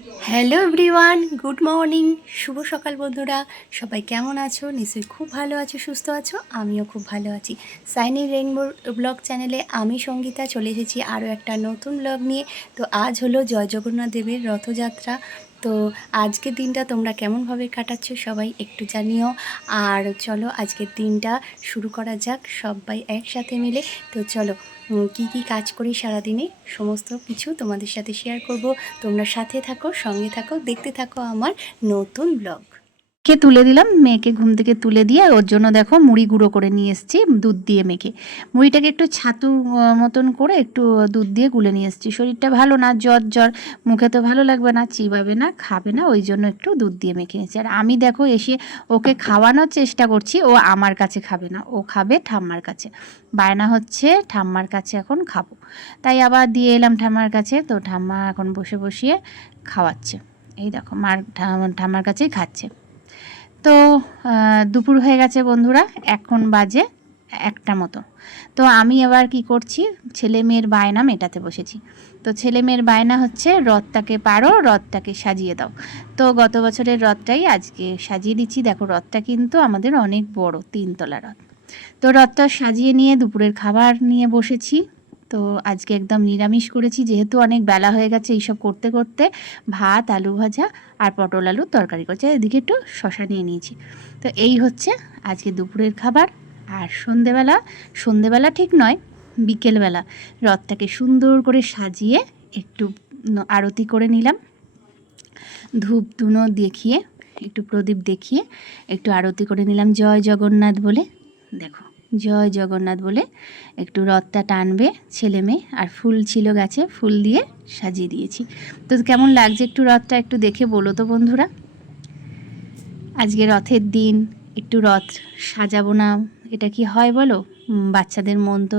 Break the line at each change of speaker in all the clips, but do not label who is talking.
Hello everyone good morning শুভ সকাল বন্ধুরা। সবাই কেমন আছো? নিশ্চয়ই খুব ভালো আছো, সুস্থ আছো? আমিও খুব ভালো আছি। সাইনি রেইনবো ব্লগ চ্যানেলে আমি সঙ্গীতা চলে এসেছি আরও একটা নতুন ব্লগ নিয়ে। তো আজ হলো জয় জগন্নাথ দেবের রথযাত্রা। তো আজকে দিনটা তোমরা কেমনভাবে কাটাচ্ছ সবাই একটু জানিও। আর চলো আজকের দিনটা শুরু করা যাক সবাই একসাথে মিলে। তো চলো কি কি কাজ করি সারাদিনে? সমস্ত কিছু তোমাদের সাথে শেয়ার করব। তোমরা সাথে থাকো, সঙ্গে থাকো, দেখতে থাকো আমার নতুন ব্লগ
কে তুলে দিলাম। মেয়েকে ঘুম থেকে তুলে দিয়ে ওর জন্য দেখো মুড়ি গুঁড়ো করে নিয়ে এসেছি, দুধ দিয়ে মেখে। মুড়িটাকে একটু ছাতু মতন করে একটু দুধ দিয়ে গুলে নিয়ে এসেছি। শরীরটা ভালো না, জ্বর জ্বর। মুখে তো ভালো লাগবে না, চিবাবে না, খাবে না, ওই জন্য একটু দুধ দিয়ে মেখে নিয়েছি। আর আমি দেখো এসে ওকে খাওয়ানোর চেষ্টা করছি, ও আমার কাছে খাবে না, ও খাবে ঠাম্মার কাছে। বায়না হচ্ছে ঠাম্মার কাছে এখন খাব। তাই আবার দিয়ে এলাম ঠাম্মার কাছে, তো ঠাম্মা এখন বসে বসিয়ে খাওয়াচ্ছে। এই দেখো মার ঠাম- ঠাম্মার কাছেই খাচ্ছে। তো দুপুর হয়ে গেছে বন্ধুরা, এখন বাজে একটা মতো। তো আমি আবার কি করছি, ছেলে মেয়ের বায়না মেটাতে বসেছি। তো ছেলে মেয়ের বায়না হচ্ছে, রথটাকে পারো, রথটাকে সাজিয়ে দাও। তো গত বছরের রথটাই আজকে সাজিয়ে দিচ্ছি। দেখো, রথটা কিন্তু আমাদের অনেক বড়, তিনতলা রথ। তো রথটা সাজিয়ে নিয়ে দুপুরের খাবার নিয়ে বসেছি। তো আজকে একদম নিরামিষ করেছি, যেহেতু অনেক বেলা হয়ে গেছে এইসব করতে করতে, ভাত, আলু ভাজা আর পটল আলুর তরকারি করছে। এদিকে একটু শশা নিয়ে নিয়েছি। তো এই হচ্ছে আজকে দুপুরের খাবার। আর সন্ধেবেলা সন্ধেবেলা ঠিক নয়, বিকেলবেলা রথটাকে সুন্দর করে সাজিয়ে একটু আরতি করে নিলাম। ধূপ ধুনো দেখিয়ে, একটু প্রদীপ দেখিয়ে, একটু আরতি করে নিলাম জয় জগন্নাথ বলে। দেখো। জয় জগন্নাথ বলে একটু রথটা টানবে ছেলে মেয়ে, আর ফুল ছিল গাছে, ফুল দিয়ে সাজিয়ে দিয়েছি। তো কেমন লাগছে একটু রথটা একটু দেখে বলো তো বন্ধুরা? আজকে রথের দিন, একটু রথ সাজাবো না, এটা কি হয় বলো? বাচ্চাদের মন তো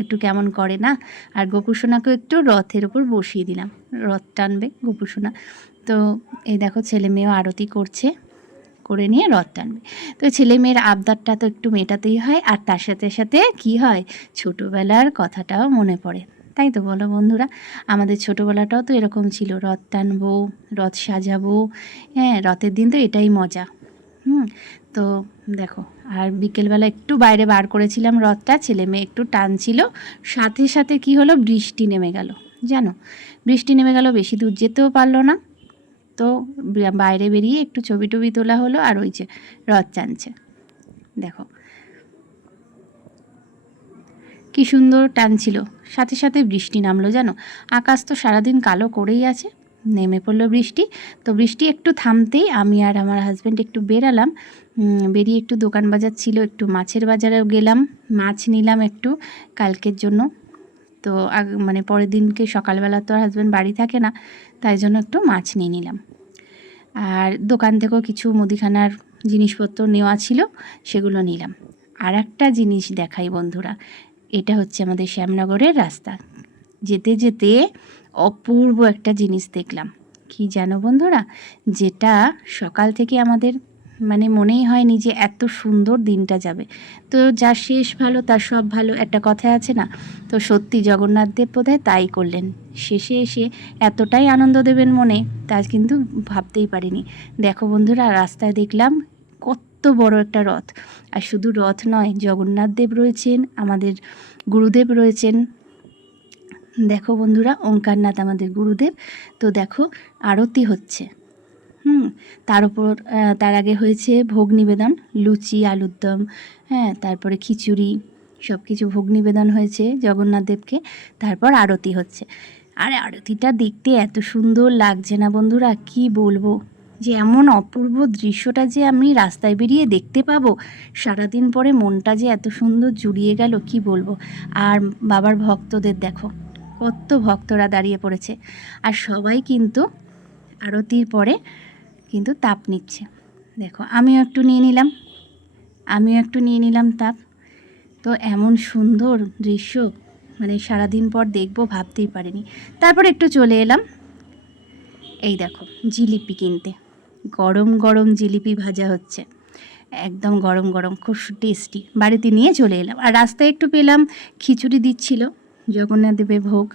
একটু কেমন করে না? আর গোপুসোনাকেও একটু রথের ওপর বসিয়ে দিলাম। রথ টানবে গোপুসোনা। তো এই দেখো ছেলে মেয়েও আরতি করছে। করে নিয়ে রথ টানবে। তো ছেলে মেয়ের আবদারটা তো একটু মেটাতেই হয়, আর তার সাথে সাথে কি হয়? ছোটোবেলার কথাটাও মনে পড়ে। তাই তো বলো বন্ধুরা, আমাদের ছোটোবেলাটাও তো এরকম ছিল। রথ টানবো, রথ সাজাবো হ্যাঁ রথের দিন তো এটাই মজা। হুম, তো দেখো, আর বিকেলবেলা একটু বাইরে বার করেছিলাম রথটা ছেলে মেয়ে একটু টানছিল। সাথে সাথে কি হলো? বৃষ্টি নেমে গেল। জানো, বৃষ্টি নেমে গেল, বেশি দূর যেতেও পারল না। তো বাইরে বেরিয়ে একটু ছবি টবি তোলা হলো আর ওই যে রথ টানছে। দেখো। কি সুন্দর টানছিল। সাথে সাথে বৃষ্টি নামলো জানো? আকাশ তো সারাদিন কালো করেই আছে। নেমে পড়ল বৃষ্টি। তো বৃষ্টি একটু থামতেই আমি আর আমার হাজব্যান্ড একটু বেরালাম। বেরিয়ে একটু দোকান বাজার ছিল, একটু মাছের বাজারেও গেলাম। মাছ নিলাম একটু কালকের জন্য। তো মানে পরের দিনকে সকালবেলা তো আর হাজব্যান্ড বাড়ি থাকে না। তাই জন্য একটু মাছ নিয়ে নিলাম। আর দোকান থেকেও কিছু মুদিখানার জিনিসপত্র নেওয়া ছিল, সেগুলো নিলাম। আর একটা জিনিস দেখাই বন্ধুরা, এটা হচ্ছে আমাদের শ্যামনগরের রাস্তা। যেতে যেতে অপূর্ব একটা জিনিস দেখলাম। কি জানো বন্ধুরা? যেটা সকাল থেকে আমাদের মানে মনেই হয়নি যে এত সুন্দর দিনটা যাবে। তো যা শেষ ভালো, তার সব ভালো একটা কথা আছে না? তো সত্যি জগন্নাথ দেব বোধহয় তাই করলেন। শেষে এসে এতটাই আনন্দ দেবেন মনে, তা কিন্তু ভাবতেই পারিনি। দেখো বন্ধুরা, রাস্তায় দেখলাম কত বড় একটা রথ। আর শুধু রথ নয়, জগন্নাথ দেব রয়েছেন, আমাদের গুরুদেব রয়েছেন। দেখো বন্ধুরা, ওঙ্কারনাথ আমাদের গুরুদেব। তো দেখো, আরতি হচ্ছে। হুম, তার উপর তার আগে হয়েছে ভোগ নিবেদন, লুচি আলুর দম হ্যাঁ তারপরে খিচুড়ি সব কিছু ভোগ নিবেদন হয়েছে জগন্নাথ দেবকে, তারপর আরতি হচ্ছে। আর আরতিটা দেখতে এত সুন্দর লাগছে না বন্ধুরা, কি বলব? যে এমন অপূর্ব দৃশ্যটা যে আমি রাস্তায় বেরিয়ে দেখতে পাবো, সারাদিন পরে মনটা যে এত সুন্দর জুড়িয়ে গেল, কি বলব? আর বাবার ভক্তদের দেখো, কত ভক্তরা দাঁড়িয়ে পড়েছে। আর সবাই কিন্তু আরতির পরে কিন্তু তাপ নিচ্ছে। দেখো, আমিও একটু নিয়ে নিলাম। আমিও একটু নিয়ে নিলাম তাপ। তো এমন সুন্দর দৃশ্য মানে সারাদিন পর দেখব, ভাবতেই পারিনি। তারপর একটু চলে এলাম। এই দেখো, জিলিপি কিনতে। গরম গরম জিলিপি ভাজা হচ্ছে। একদম গরম গরম, খুব টেস্টি বাড়িতে নিয়ে চলে এলাম। আর রাস্তায় একটু পেলাম, খিচুড়ি দিচ্ছিল, জগন্নাথ দেবের ভোগ,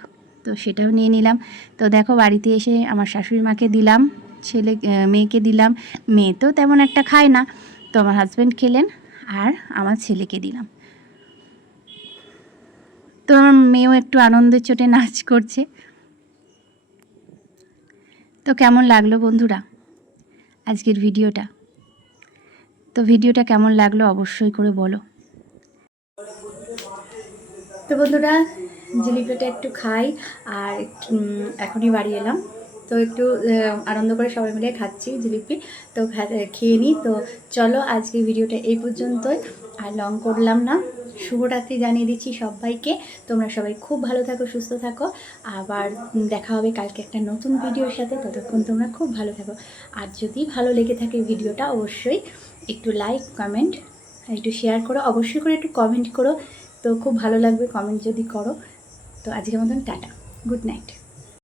তো সেটাও নিয়ে নিলাম। তো দেখো, বাড়িতে এসে আমার শাশুড়ি মাকে দিলাম। ছেলে মেয়েকে দিলাম। মেয়ে তো তেমন একটা খায় না। তো আমার হাজব্যান্ড খেলেন আর আমার ছেলেকে দিলাম। তো আমার মেয়েও একটু আনন্দের চোটে নাচ করছে। তো কেমন লাগল বন্ধুরা আজকের ভিডিওটা? তো ভিডিওটা কেমন লাগল অবশ্যই করে বলো।
তো বন্ধুরা, জিলিপিটা একটু খাই আর এখনই বাড়ি এলাম। তো একটু আনন্দ করে সবাই মিলে খাচ্ছি জিলিপি। তো খেয়ে নিই। তো চলো আজকে ভিডিওটা এই পর্যন্তই। আর লং করলাম না। শুভরাত্রি জানিয়ে দিচ্ছি সবাইকে। তোমরা সবাই খুব ভালো থাকো, সুস্থ থাকো। আবার দেখা হবে কালকে একটা নতুন ভিডিওর সাথে। ততক্ষণ তোমরা খুব ভালো থাকো। আর যদি ভালো লেগে থাকে ভিডিওটা, অবশ্যই একটু লাইক কমেন্ট একটু শেয়ার করো। অবশ্যই করে একটু কমেন্ট করো। তো খুব ভালো লাগবে কমেন্ট যদি করো। তো আজকের মতন টাটা। Good night